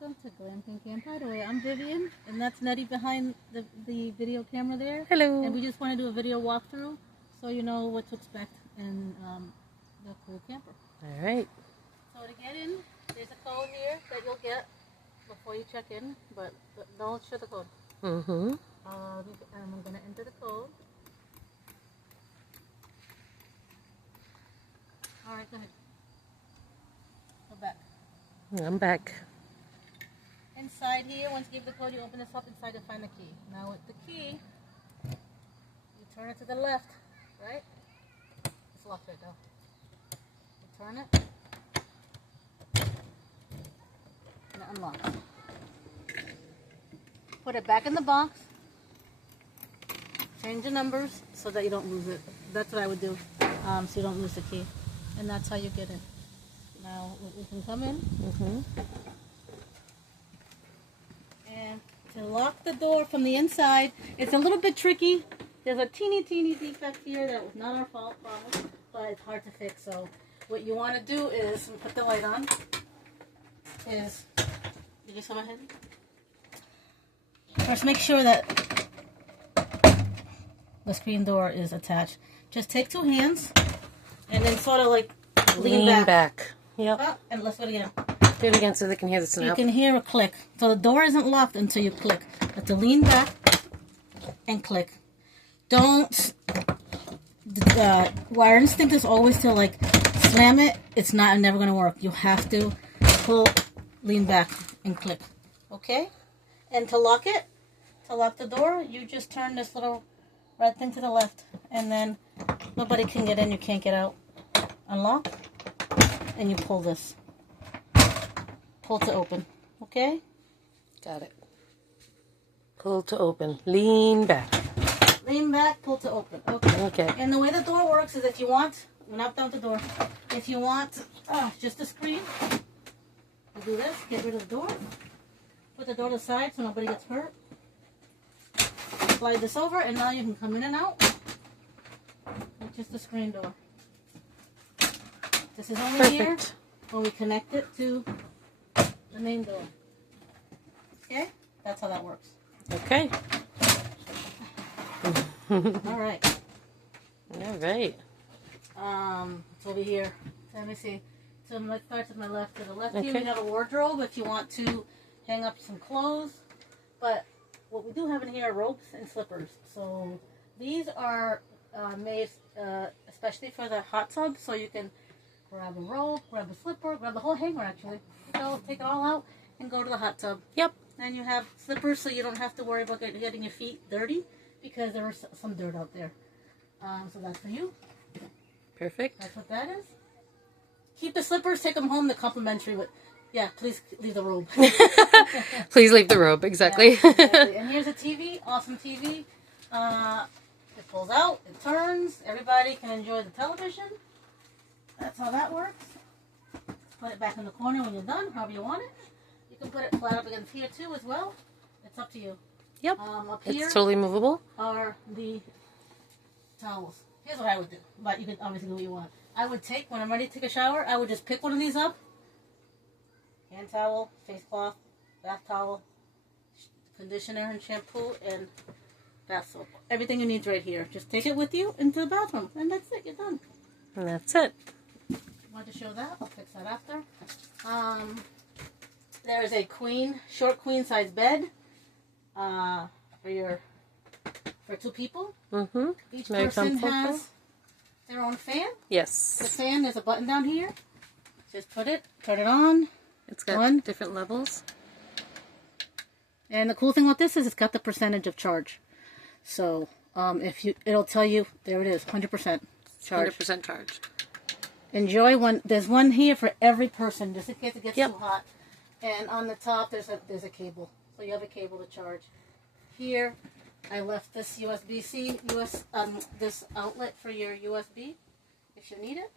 Welcome to Glamp-n-Camp Hideaway. I'm Vivian, and that's Nettie behind the video camera there. Hello. And we just want to do a video walkthrough so you know what to expect in the cool camper. All right. So to get in, there's a code here that you'll get before you check in, but don't show the code. Mm-hmm. I'm going to enter the code. All right, go ahead. Go back. I'm back. Inside here, once you give the code, you open this up inside and find the key. Now with the key, you turn it to the left, right? It's locked right now. You turn it, and it unlocks. Put it back in the box. Change the numbers so that you don't lose it. That's what I would do, so you don't lose the key. And that's how you get in. Now we can come in. Mm-hmm. And to lock the door from the inside, it's a little bit tricky. There's a teeny defect here that was not our fault, promise, but it's hard to fix. So what you want to do is, put the light on, is, you just go ahead. First make sure that the screen door is attached. Just take two hands and then sort of like lean back. Yep. And let's do it again. Do it again so they can hear the snap. You can hear a click. So the door isn't locked until you click. You have to lean back and click. Don't. Our instinct is always to like slam it. It's never going to work. You have to pull, lean back, and click. Okay? And to lock it, to lock the door, you just turn this little red thing to the left, and then nobody can get in. You can't get out. Unlock, and you pull this. Pull to open. Okay? Got it. Pull to open. Lean back. Lean back, pull to open. Okay. Okay. And the way the door works is if you want, we're not done with the door. If you want just a screen, you do this, get rid of the door. Put the door to the side so nobody gets hurt. Slide this over, and now you can come in and out with just a screen door. This is only here when we connect it to the main door. Okay? That's how that works. Okay. All right. All right. It's over here. Let me see. So let's start to my left. To the left here, Okay. we have a wardrobe if you want to hang up some clothes. But what we do have in here are ropes and slippers. So these are made especially for the hot tub, so you can grab a rope, grab a slipper, grab the whole hanger actually. So take it all out and go to the hot tub. Yep. And you have slippers so you don't have to worry about getting your feet dirty because there was some dirt out there. So that's for you. Perfect. That's what that is. Keep the slippers, take them home. They're complimentary. But yeah, please leave the robe. Please leave the robe. Exactly. Yeah, exactly. And here's a TV. Awesome TV. It pulls out. It turns. Everybody can enjoy the television. That's how that works. Put it back in the corner when you're done, however you want it. You can put it flat up against here too as well. It's up to you. Yep. Up here It's totally movable. are the towels. Here's what I would do, but you can obviously do what you want. I would take, when I'm ready to take a shower, I would just pick one of these up. Hand towel, face cloth, bath towel, conditioner and shampoo, and bath soap. Everything you need right here. Just take it with you into the bathroom, and that's it. You're done. And that's it. Want to show that? I'll fix that after. There is a short queen size bed for two people. Mm-hmm. Each Very person comfortable. has their own fan. The Yes. fan, there's a button down here. Just put it, turn it on. It's got different levels. And the cool thing with this is it's got the percentage of charge. So it'll tell you, there it is, 100% charge. 100% charge. Enjoy one. There's one here for every person, just in case it gets Yep. too hot. And on the top, there's a cable, so you have a cable to charge. Here, I left this USB-C, this outlet for your USB, if you need it.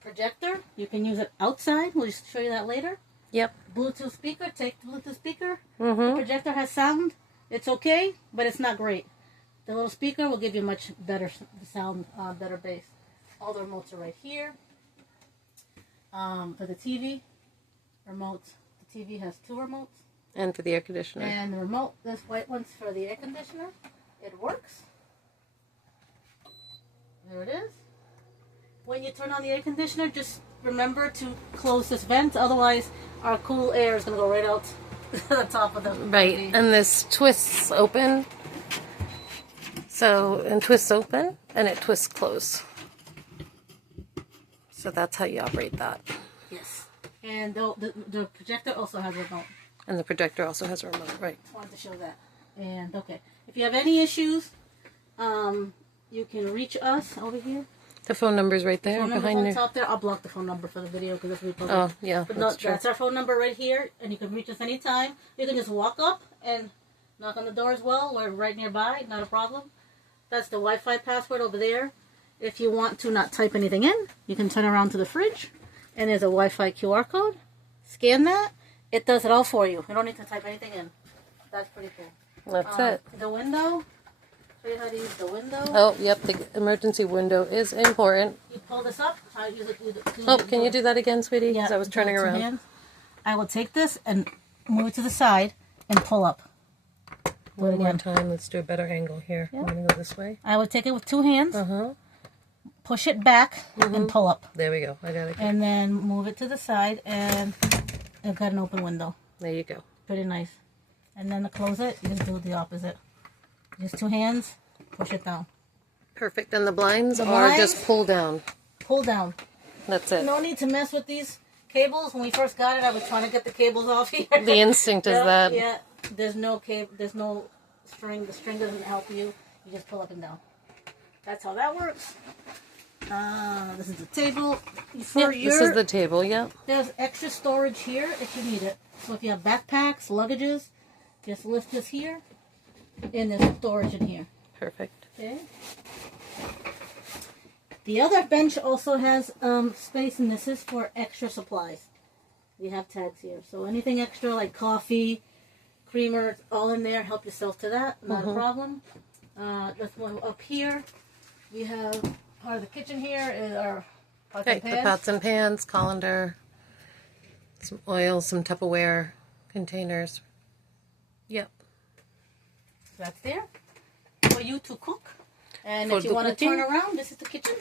Projector, you can use it outside. We'll just show you that later. Yep. Bluetooth speaker, take the Bluetooth speaker. Mm-hmm. The projector has sound. It's okay, but it's not great. The little speaker will give you much better sound, better bass. All the remotes are right here. For the TV, remotes. The TV has 2 remotes. And for the air conditioner. And the remote, this white one's for the air conditioner. It works. There it is. When you turn on the air conditioner, just remember to close this vent. Otherwise, our cool air is going to go right out the top of the Right, TV. and this twists open. So, and twists open, and it twists closed. So that's how you operate that. Yes. And the projector also has a remote. And the projector also has a remote, right? Just wanted to show that. And okay, if you have any issues, you can reach us over here. The phone number's right there Phone number's behind on there. top there. I'll block the phone number for the video because it's public. Oh, yeah, But that's no, true. that's our phone number right here, and you can reach us anytime. You can just walk up and knock on the door as well. We're right nearby, not a problem. That's the Wi-Fi password over there. If you want to not type anything in, you can turn around to the fridge, and there's a Wi-Fi QR code. Scan that. It does it all for you. You don't need to type anything in. That's pretty cool. That's it. The window. Show you how to use the window. Oh, yep, the emergency window is important. You pull this up. Oh, can you do that again, sweetie? Yeah, Because I was do turning it 2 around. hands. I will take this and move it to the side and pull up. One more time. Let's do a better angle here. Yeah. I'm going to go this way. I would take it with 2 hands, Uh-huh. push it back, and pull up. There we go. I got it. And then move it to the side, and I've got an open window. There you go. Pretty nice. And then to close it, you just do the opposite. Just 2 hands, push it down. Perfect. And the blinds The are blinds? just pull down. Pull down. That's it. No need to mess with these cables. When we first got it, I was trying to get the cables off here. The instinct is Yeah, that. Yeah, there's no cable, there's no string. The string doesn't help you. You just pull up and down. That's how that works. This is the table. For Yep, this is the table, yep. There's extra storage here if you need it. So if you have backpacks, luggages, just lift this here, and there's storage in here. Perfect. Okay. The other bench also has space, and this is for extra supplies. We have tags here, so anything extra like coffee, creamer, all in there. Help yourself to that. Not a problem. That's one up here. We have part of the kitchen here is our pots Okay, and the pans. pots and pans, colander, some oil, some Tupperware containers. Yep. That's there for you to cook. And For if you the want to cooking? turn around, this is the kitchen.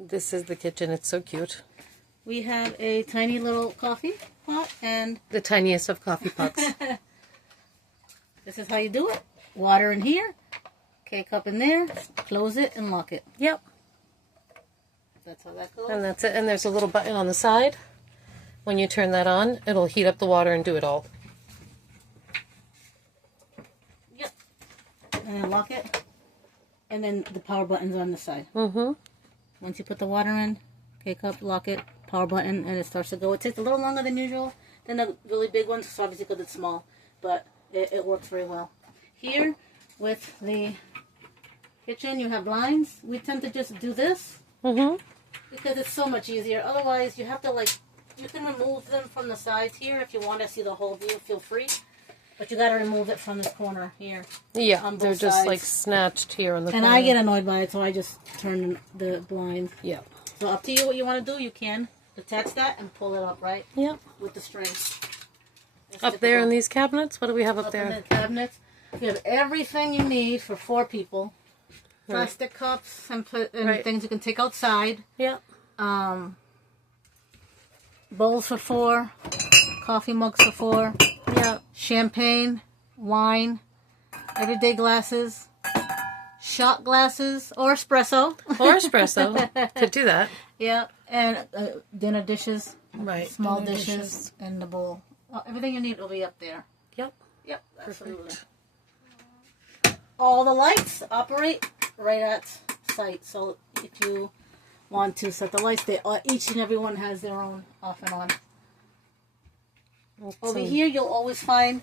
This is the kitchen. It's so cute. We have a tiny little coffee pot, and The tiniest of coffee pots. this is how you do it. Water in here, K-cup in there, close it and lock it. Yep. That's how that goes. And that's it. And there's a little button on the side. When you turn that on, it'll heat up the water and do it all. Yep. And then lock it. And then the power button's on the side. Mm-hmm. Once you put the water in, K-cup, lock it, power button, and it starts to go. It takes a little longer than usual than the really big ones, so obviously because it's small, but it works very well. Here, with the kitchen, you have blinds. We tend to just do this Mm-hmm. because it's so much easier. Otherwise, you have to, like, you can remove them from the sides here if you want to see the whole view, feel free. But you got to remove it from this corner here. Yeah, On both they're just sides. like snatched here on the And corner. I get annoyed by it, so I just turn the blinds. Yeah. So up to you what you want to do. You can attach that and pull it up, right? Yep. With the string. That's Up there in typical. these cabinets? What do we have up Up in there? the cabinets, you have everything you need for 4 people. Plastic cups and Right. things you can take outside. Yep. Bowls for 4. Coffee mugs for 4. Yeah. Champagne, wine, everyday glasses, shot glasses, or espresso. Or espresso. Could do that. Yeah, and dinner dishes, Right. small Dinner dishes, and the bowl. Everything you need will be up there. Yep. Yep, absolutely. All the lights operate right at site. So if you want to set the lights, each and every one has their own off and on. Over here, you'll always find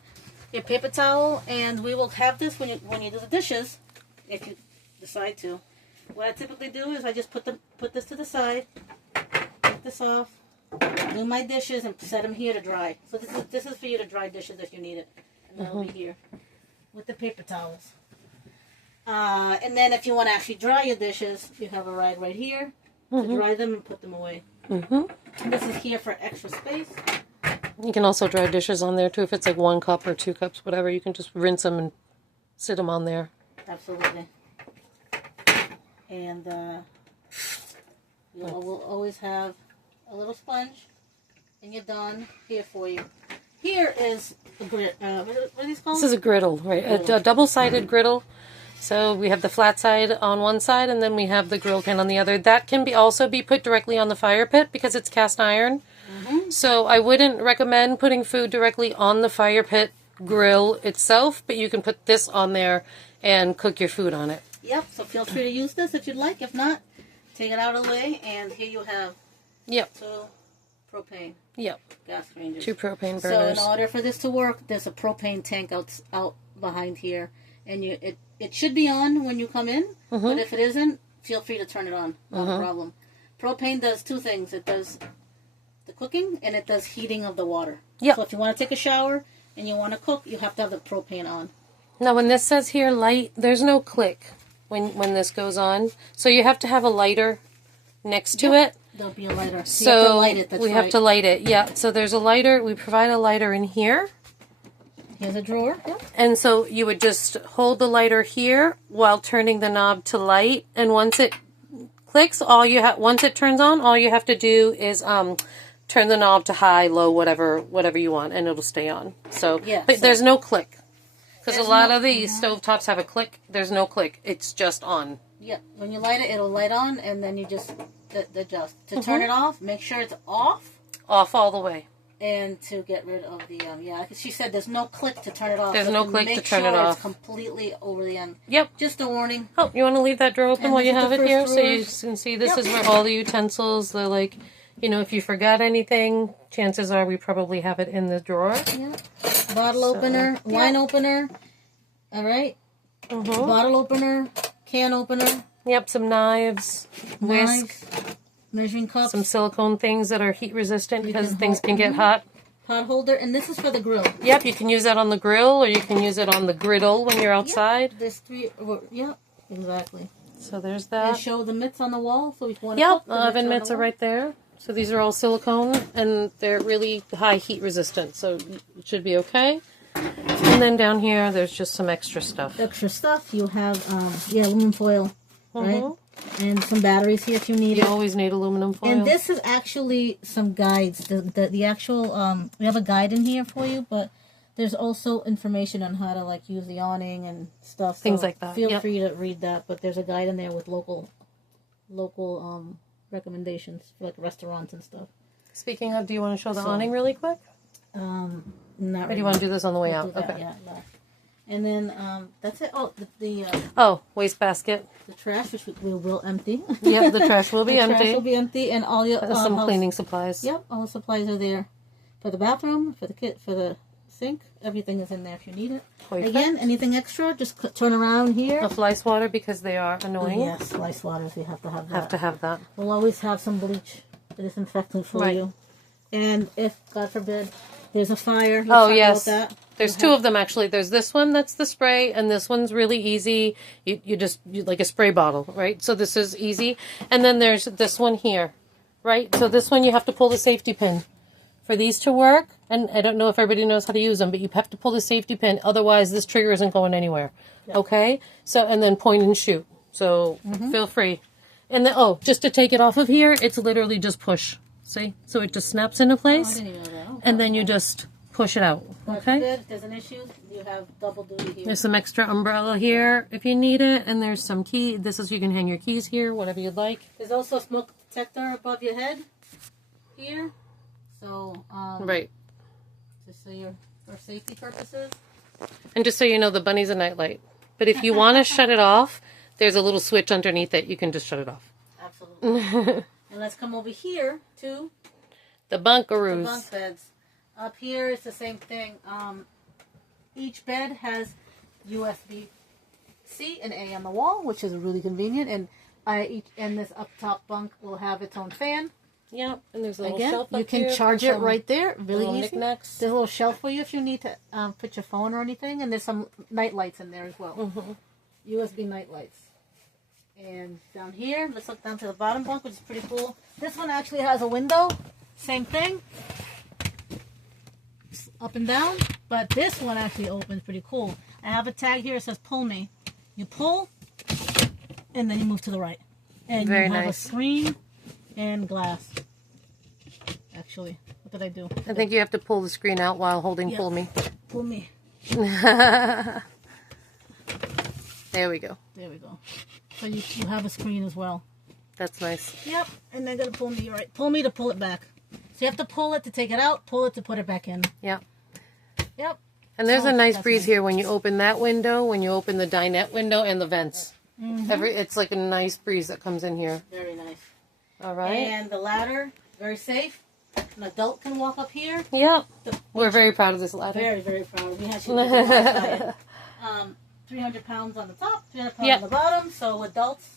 your paper towel, and we will have this when you do the dishes, if you decide to. What I typically do is I just put this to the side, take this off, do my dishes, and set them here to dry. So this is for you to dry dishes if you need it, and that'll be here with the paper towels. And then if you want to actually dry your dishes, you have a rag right here to dry them and put them away. Mm-hmm. And this is here for extra space. You can also dry dishes on there too. If it's like 1 cup or 2 cups, whatever, you can just rinse them and sit them on there. Absolutely. And you will always have a little sponge in your Dawn here for you. Here is a grit. What are these called? This is a griddle, right? A double-sided griddle. So we have the flat side on one side, and then we have the grill pan on the other. That can also be put directly on the fire pit because it's cast iron. So I wouldn't recommend putting food directly on the fire pit grill itself, but you can put this on there and cook your food on it. Yep, so feel free to use this if you'd like. If not, take it out of the way, and here you have 2 propane gas ranges. 2 propane burners. So in order for this to work, there's a propane tank out behind here, and it should be on when you come in, but if it isn't, feel free to turn it on. Not a problem. Propane does 2 things. It does the cooking, and it does heating of the water. Yep. So if you want to take a shower and you want to cook, you have to have the propane on. Now, when this says here light, there's no click when this goes on. So you have to have a lighter next to it. There'll be a lighter. So you have to light it. That's we have to light it. Yeah. So there's a lighter. We provide a lighter in here. Here's a drawer. Yep. And so you would just hold the lighter here while turning the knob to light. And once it clicks, once it turns on, all you have to do is turn the knob to high, low, whatever you want, and it'll stay on. So, yeah, but there's no click. Because a lot of these stovetops have a click. There's no click. It's just on. Yeah. When you light it, it'll light on, and then you just adjust. To turn it off, make sure it's off. Off all the way. And to get rid of the, she said there's no click to turn it off. There's so no click to turn it off. It's completely over the end. Yep. Just a warning. Oh, you want to leave that drawer open while you have it here? Drawer. So you can see this is where all the utensils, they're like, if you forgot anything, chances are we probably have it in the drawer. Yeah. Bottle opener, wine opener. All right. Bottle opener, can opener. Yep, some knives, whisk, measuring cups, some silicone things that are heat resistant because things can get hot. Pot holder, and this is for the grill. Yep, you can use that on the grill, or you can use it on the griddle when you're outside. Yep, there's 3. Yep, exactly. So there's that. And show the mitts on the wall, so if you want to cook. the oven mitts are right there. So these are all silicone, and they're really high heat resistant, so it should be okay. And then down here, there's just some extra stuff. Extra stuff. You have, aluminum foil, right? And some batteries here if you need it. You always need aluminum foil. And this is actually some guides. The actual, we have a guide in here for you, but there's also information on how to, use the awning and stuff. Things like that. Feel free to read that, but there's a guide in there with local recommendations for, restaurants and stuff. Speaking of, do you want to show the awning really quick? Not or do you want to do this on the way out? Okay. Yeah, no. And then that's it. Oh, the wastebasket. The trash, which we will empty. Yep, the trash will be empty. The trash will be empty, and all your some cleaning supplies. Yep, all the supplies are there for the bathroom, for the sink. Everything is in there if you need it. Perfect. Again, anything extra, just turn around here. A fly swatter because they are annoying. Yes, fly swatters. We have to have that. We'll always have some bleach, disinfectant for you. And if, God forbid, there's a fire. Yes. There's 2 of them, actually. There's this one, that's the spray, and this one's really easy. You just like a spray bottle, right? So this is easy. And then there's this one here, right? So this one you have to pull the safety pin. For these to work, and I don't know if everybody knows how to use them, but you have to pull the safety pin, otherwise this trigger isn't going anywhere. Yep. Okay? So, and then point and shoot. So, feel free. And then, just to take it off of here, it's literally just push. See? So it just snaps into place. I didn't know that. Okay. And then you just push it out. Okay? If there's an issue, you have double duty here. There's some extra umbrella here if you need it, and there's some key. This is, you can hang your keys here, whatever you'd like. There's also a smoke detector above your head here. So, right. Just so for safety purposes. And just so you know, the bunny's a nightlight. But if you want to shut it off, there's a little switch underneath it. You can just shut it off. Absolutely. And let's come over here to the bunkaroos. The bunk beds. Up here it's the same thing. Each bed has USB-C and A on the wall, which is really convenient. And this up top bunk will have its own fan. Yeah, and there's a little shelf up you can here charge it right there. Really easy. Knickknacks. There's a little shelf for you if you need to put your phone or anything. And there's some night lights in there as well. USB night lights. And down here, let's look down to the bottom bunk, which is pretty cool. This one actually has a window. Same thing. up and down, but this one actually opens pretty cool. I have a tag here that says pull me. You pull, and then you move to the right. And Very you have nice. a screen and glass. Actually, what did I do? I think you have to pull the screen out while holding Yep. pull me. Pull me. There we go. There we go. So you have a screen as well. That's nice. Yep, and then gonna pull me, right? Pull me to pull it back. So you have to pull it to take it out, pull it to put it back in. Yeah. Yep. And there's So a nice that's breeze nice. here when you open that window, when you open the dinette window and the vents. It's like a nice breeze that comes in here. Very nice. All right. And the ladder, very safe. An adult can walk up here. Yeah. We're very proud of this ladder. Very, very proud. We had to 300 pounds on the top, 300 pounds on the bottom. So adults,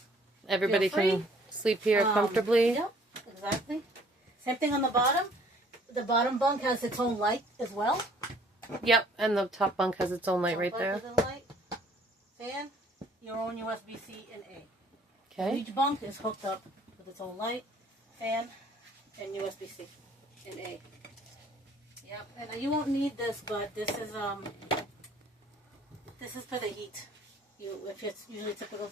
Everybody feel free. can sleep here comfortably. Yep, exactly. Same thing on the bottom. The bottom bunk has its own light as well. Yep. And the top bunk has its own light right Bunk there. has a light, fan, your own USB-C and A. Okay. Each bunk is hooked up with its own light, fan, and USB-C and A. Yep, and you won't need this, but this is for the heat. If it's usually typical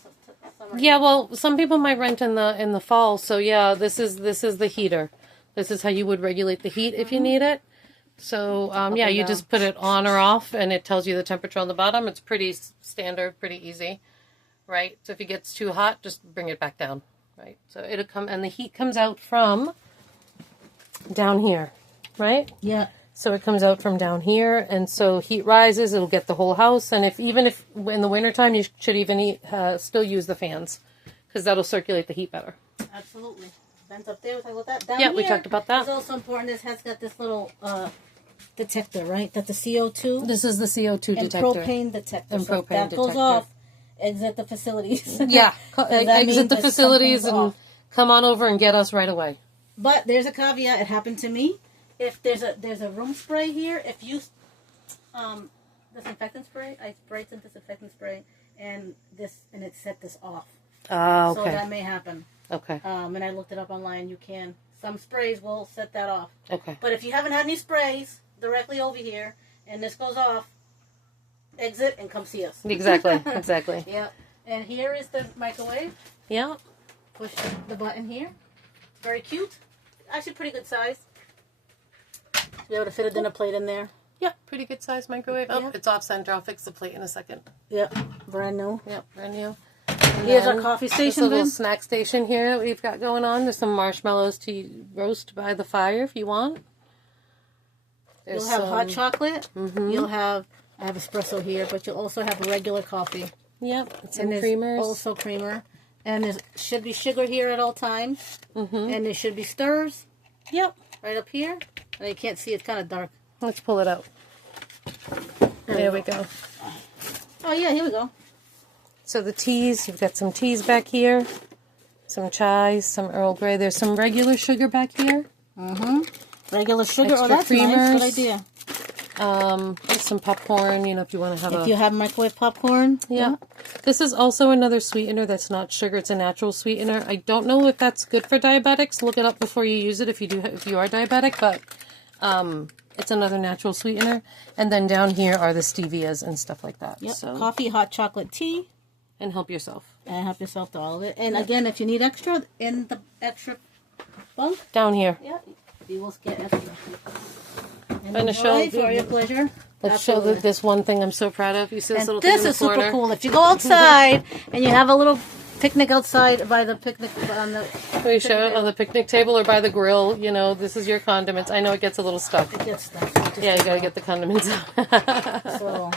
summer. Yeah, well, some people might rent in the fall, so yeah, this is the heater. This is how you would regulate the heat if you need it. So yeah, you just put it on or off, and it tells you the temperature on the bottom. It's pretty standard, pretty easy, right? So if it gets too hot, just bring it back down, right? So it'll come, and the heat comes out from down here, right? Yeah. So it comes out from down here, and so heat rises, it'll get the whole house, and even if in the wintertime, you should even still use the fans, because that'll circulate the heat better. Absolutely. Vents up there, we talked about that. Down Yeah, we here talked about that. It's also important, this has got this little detector, right? That's the CO2 This is the CO2 and detector. propane detector. And So if propane that goes detector. off, exit the facilities. Yeah, that means exit the that facilities and something's off. come on over and get us right away. But there's a caveat. It happened to me. If there's a room spray here, if you disinfectant spray, I sprayed some disinfectant spray, and it set this off. Oh, So okay. that may happen. Okay. And I looked it up online. You can. Some sprays will set that off. Okay. But if you haven't had any sprays directly over here, and this goes off, exit and come see us. Exactly. Exactly. Yeah. And here is the microwave. Yeah. Push the button here. Very cute. Actually, pretty good size. Be able to fit a dinner plate in there. Yep. Pretty good size microwave. Oh, Yeah. it's off center. I'll fix the plate in a second. Yep. Brand new. Yep. Brand new. Here's our then coffee This station. little Vin. snack station here that we've got going on. There's some marshmallows to roast by the fire if you want. There's You'll have hot some- chocolate. You'll have, I have espresso here, but you'll also have regular coffee. Yep. Some And there's creamers. also creamer. And there should be sugar here at all times. And there should be stirs Yep. right up here. And you can't see, it's kind of dark. Let's pull it out. There we go. Oh, yeah, here we go. So the teas, you've got some teas back here, some chais, some Earl Grey. There's some regular sugar back here. Regular sugar. Extra Oh, that's nice. creamers. Good idea. There's some popcorn, if you want to have If you have microwave popcorn. Yeah. This is also another sweetener that's not sugar. It's a natural sweetener. I don't know if that's good for diabetics. Look it up before you use it if you are diabetic, but it's another natural sweetener. And then down here are the stevias and stuff like that. Yep. So Coffee, hot chocolate, tea. and help yourself. And help yourself to all of it. And again, if you need extra, in the extra bunk, Down here. yeah, you will get extra. And gonna show enjoy for your pleasure. Let's show Absolutely. this one thing I'm so proud of. You see this And little thing this in the is super corner? cool. If you go outside and you have a little picnic outside by the picnic on the, We show it on the picnic table or by the grill. This is your condiments. I know it gets a little stuck. it gets stuff. So just Yeah, you gotta get the condiments out. So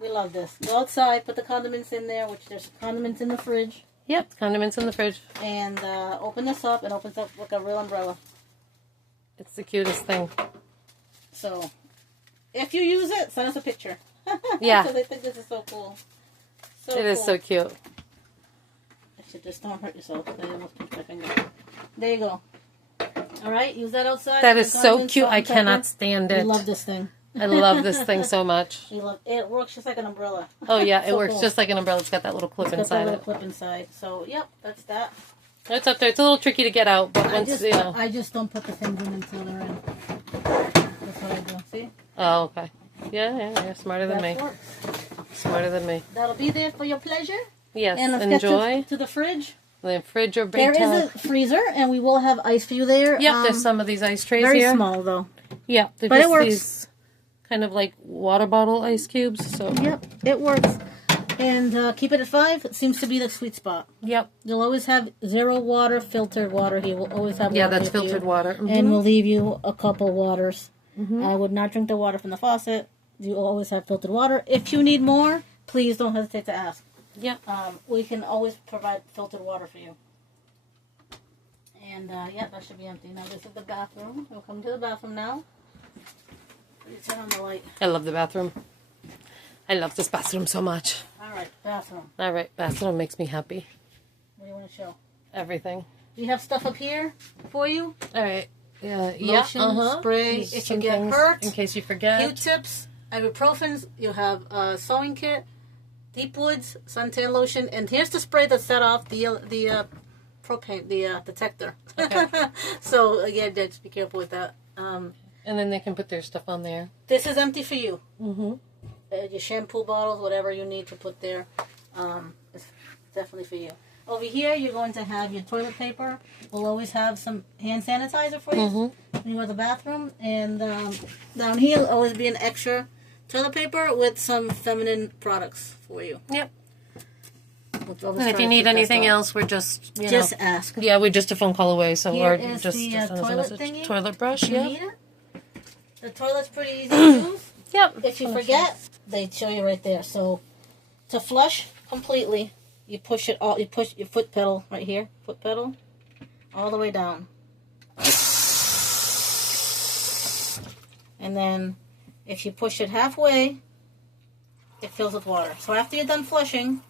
we love this. Go outside, put the condiments in there, which there's condiments in the fridge, Yep, condiments in the fridge. and open this up, and opens up like a real umbrella. It's the cutest thing. So if you use it, send us a picture. Yeah. So they think this is so cool. So It is cool. so cute. I should just don't hurt yourself. I almost pinched my finger. There you go. All right, use that outside. That Put is the so condiments, cute. salt I and pepper. cannot stand We it. love this thing. I love this thing so much. We love it. Works just like an umbrella. Oh yeah, it So works cool. just like an umbrella. It's got that little clip It's got that inside little it. clip inside. So yep, that's that. It's up there. It's a little tricky to get out, but I once just you know. I just don't put the things in until they're in. That's what what I do. See? Oh, okay. Yeah, you're smarter than me. Works. Smarter than me. That'll be there for your pleasure. Yes, And let's enjoy. get to the fridge. The fridge or There is a freezer, and we will have ice for you there. Yep, there's some of these ice trays very here. Very small, though. Yeah, they're but just it works. These kind of like water bottle ice cubes. So yep, it works. And keep it at 5. It seems to be the sweet spot. Yep. You'll always have 0 water, filtered water here. We'll always have water. Yeah, that's filtered water. Mm-hmm. And we'll leave you a couple waters. Mm-hmm. I would not drink the water from the faucet. You always have filtered water. If you need more, please don't hesitate to ask. Yeah. We can always provide filtered water for you. And, yeah, that should be empty. Now, this is the bathroom. We'll come to the bathroom now. Please turn on the light. I love the bathroom. I love this bathroom so much. All right, bathroom. All right, bathroom makes me happy. What do you want to show? Everything. Do you have stuff up here for you? All right. Lotion, spray, if you get hurt. In case you forget. Q-tips, ibuprofens. You have a sewing kit, deep woods, suntan lotion, and here's the spray that set off the propane, the detector. Okay. So again, just be careful with that. And then they can put their stuff on there. This is empty for you. Mm-hmm. Your shampoo bottles, whatever you need to put there, it's definitely for you. Over here, you're going to have your toilet paper. We'll always have some hand sanitizer for you when you go to the bathroom. And down here will always be an extra toilet paper with some feminine products for you. Yep. And if you need anything else, we're just, just ask. Yeah, we're just a phone call away. So here we're is just the toilet thingy. Toilet brush, yeah. The toilet's pretty easy to use. Yep. If you forget, they show you right there. So to flush completely, you push it all. You push your foot pedal right here, foot pedal, all the way down, and then if you push it halfway, it fills with water. So after you're done flushing,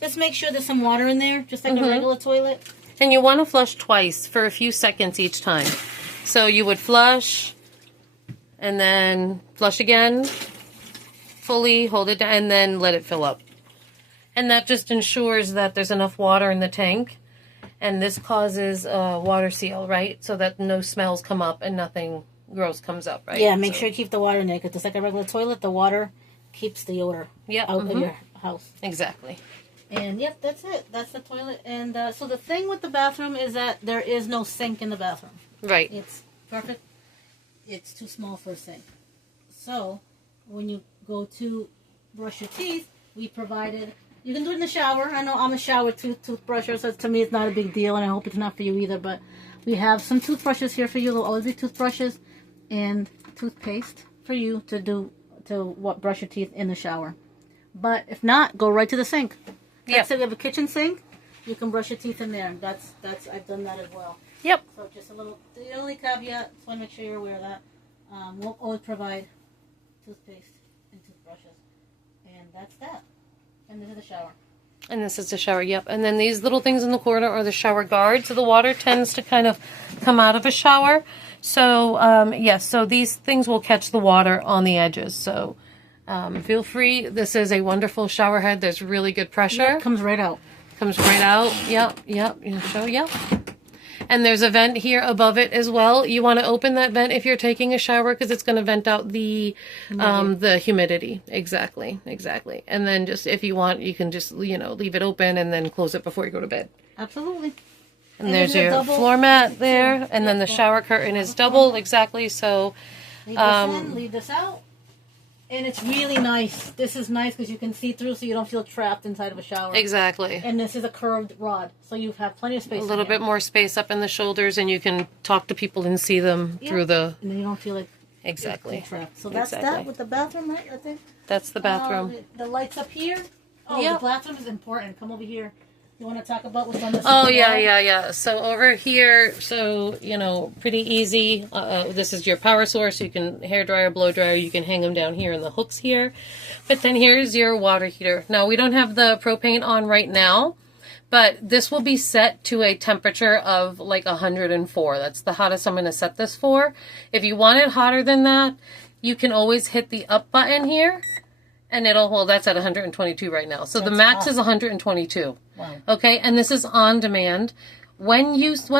just make sure there's some water in there, just like a regular toilet. And you want to flush twice for a few seconds each time. So you would flush, and then flush again, fully hold it down, and then let it fill up. And that just ensures that there's enough water in the tank. And this causes a water seal, right? So that no smells come up and nothing gross comes up, right? Yeah, make sure you keep the water in there, because just like a regular toilet, the water keeps the odor out of your house. Exactly. And yep, that's it. That's the toilet. And so the thing with the bathroom is that there is no sink in the bathroom. Right. It's perfect. It's too small for a sink. So when you go to brush your teeth, we provided... You can do it in the shower. I know I'm a shower toothbrusher, so to me it's not a big deal, and I hope it's not for you either. But we have some toothbrushes here for you. There'll always be toothbrushes and toothpaste for you to brush your teeth in the shower. But if not, go right to the sink. Like I said, we have a kitchen sink. You can brush your teeth in there. That's I've done that as well. Yep. So just the only caveat, just want to make sure you're aware of that. We'll always provide toothpaste and toothbrushes. And that's that. And this is the shower. And this is the shower, yep. And then these little things in the corner are the shower guards. So the water tends to kind of come out of a shower. So, yes, so these things will catch the water on the edges. So feel free. This is a wonderful shower head. There's really good pressure. Yeah, it comes right out. Comes right out. Yep. So, yep. And there's a vent here above it as well. You want to open that vent if you're taking a shower, because it's going to vent out the humidity. Exactly. And then just if you want, you can just leave it open and then close it before you go to bed. Absolutely. And there's your floor mat there, and then the shower curtain is double. Exactly. So leave this in, leave this out. And it's really nice. This is nice because you can see through, so you don't feel trapped inside of a shower. Exactly. And this is a curved rod, so you have plenty of space. A little bit more space up in the shoulders, and you can talk to people and see them through the... And then you don't feel like... Exactly. Trapped. So that's that with the bathroom, right? I think. That's the bathroom. The lights up here. Oh, the bathroom is important. Come over here. You want to talk about what's on this? Oh, yeah. So over here, pretty easy. This is your power source. You can hair dryer, blow dryer. You can hang them down here in the hooks here. But then here's your water heater. Now, we don't have the propane on right now, but this will be set to a temperature of like 104. That's the hottest I'm going to set this for. If you want it hotter than that, you can always hit the up button here. And that's at 122 right now. So the max is 122. Wow. Okay, and this is on demand. when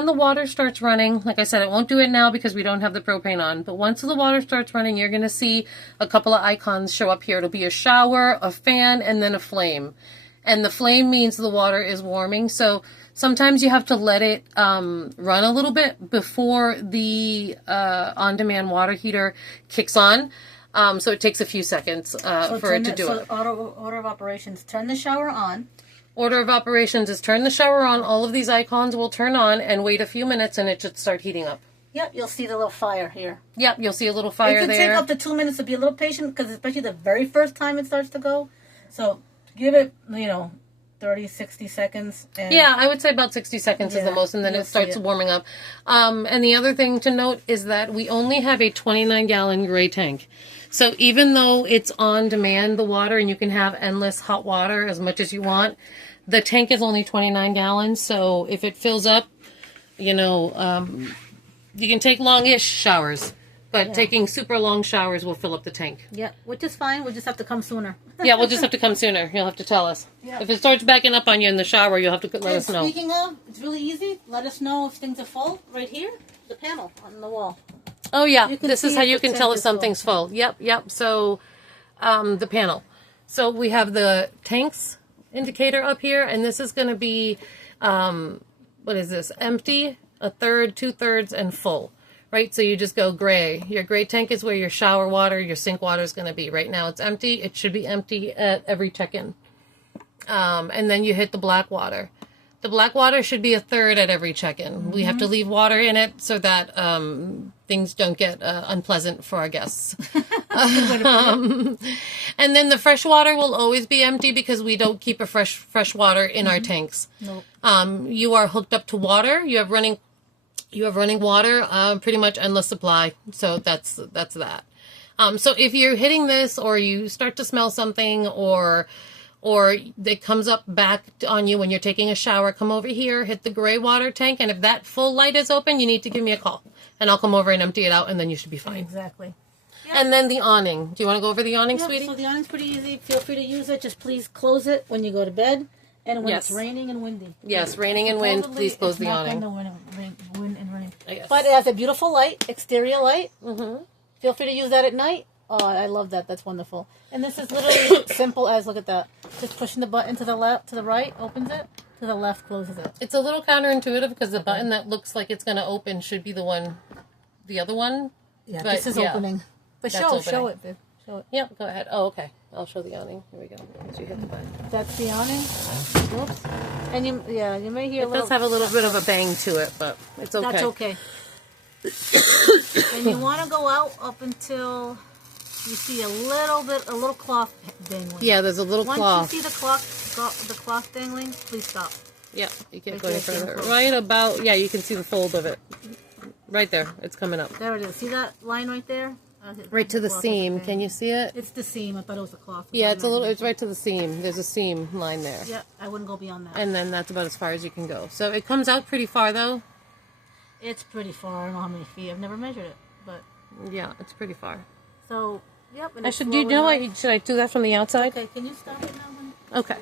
the water starts running, like I said, I won't do it now because we don't have the propane on, but once the water starts running, you're going to see a couple of icons show up here. It'll be a shower, a fan, and then a flame. And the flame means the water is warming. So sometimes you have to let it run a little bit before the on-demand water heater kicks on. So it takes a few seconds for it to do it. Order of operations, turn the shower on. Order of operations is turn the shower on. All of these icons will turn on and wait a few minutes and it should start heating up. Yep, you'll see the little fire here. Yep, you'll see a little fire there. It can take up to 2 minutes to be a little patient because especially the very first time it starts to go. So give it, 30, 60 seconds. And yeah, I would say about 60 seconds is the most, and then it starts warming up. And the other thing to note is that we only have a 29-gallon gray tank. So even though it's on demand, the water, and you can have endless hot water as much as you want, the tank is only 29 gallons. So if it fills up, you can take long-ish showers. But taking super long showers will fill up the tank. Yeah, which is fine. We'll just have to come sooner. Yeah, we'll just have to come sooner. You'll have to tell us. Yeah. If it starts backing up on you in the shower, you'll have to let us know. Speaking of, it's really easy. Let us know if things are full. Right here, the panel on the wall. Oh, yeah. This is how you can tell if something's full. Yep. So, the panel. So, we have the tanks indicator up here, and this is going to be, what is this? Empty, a third, 2/3, and full. Right, so you just go gray. Your gray tank is where your shower water, your sink water is going to be. Right now it's empty. It should be empty at every check-in. And then you hit the black water. The black water should be a third at every check-in. Mm-hmm. We have to leave water in it so that things don't get unpleasant for our guests. And then the fresh water will always be empty because we don't keep a fresh water in our tanks. Nope. You are hooked up to water. You have running water, pretty much endless supply. So that's that. So if you're hitting this or you start to smell something or it comes up back on you when you're taking a shower, come over here, hit the gray water tank. And if that full light is open, you need to give me a call and I'll come over and empty it out and then you should be fine. Exactly. Yep. And then the awning. Do you want to go over the awning, sweetie? So the awning's pretty easy. Feel free to use it. Just please close it when you go to bed. And when it's raining and windy. Yes, raining and wind, please close the awning. Wind and rain. Yes. But it has a beautiful light, exterior light. Mm-hmm. Feel free to use that at night. Oh, I love that. That's wonderful. And this is literally simple as, look at that. Just pushing the button to the left, to the right, opens it. To the left, closes it. It's a little counterintuitive because the button that looks like it's going to open should be the other one. Yeah, but this is opening. But show it, babe. Show it. Yep, go ahead. Oh, okay. I'll show the awning. Here we go. So you hit the button. That's the awning. Whoops. And you may hear it does have a little bit of a bang to it, but it's okay. That's okay. And you want to go out up until you see a little cloth dangling. Yeah, there's a little cloth. Once you see the cloth dangling, please stop. Yeah, you can't go any further. Right about, you can see the fold of it. Right there. It's coming up. There it is. See that line right there? Right to the seam. Can you see it? It's the seam. I thought it was a cloth. Yeah, it's right to the seam. There's a seam line there. Yeah, I wouldn't go beyond that. And then that's about as far as you can go. So it comes out pretty far, though. It's pretty far. I don't know how many feet. I've never measured it, but yeah, it's pretty far. So, yep. And should I do that from the outside? Okay, can you stop it now, honey? Okay.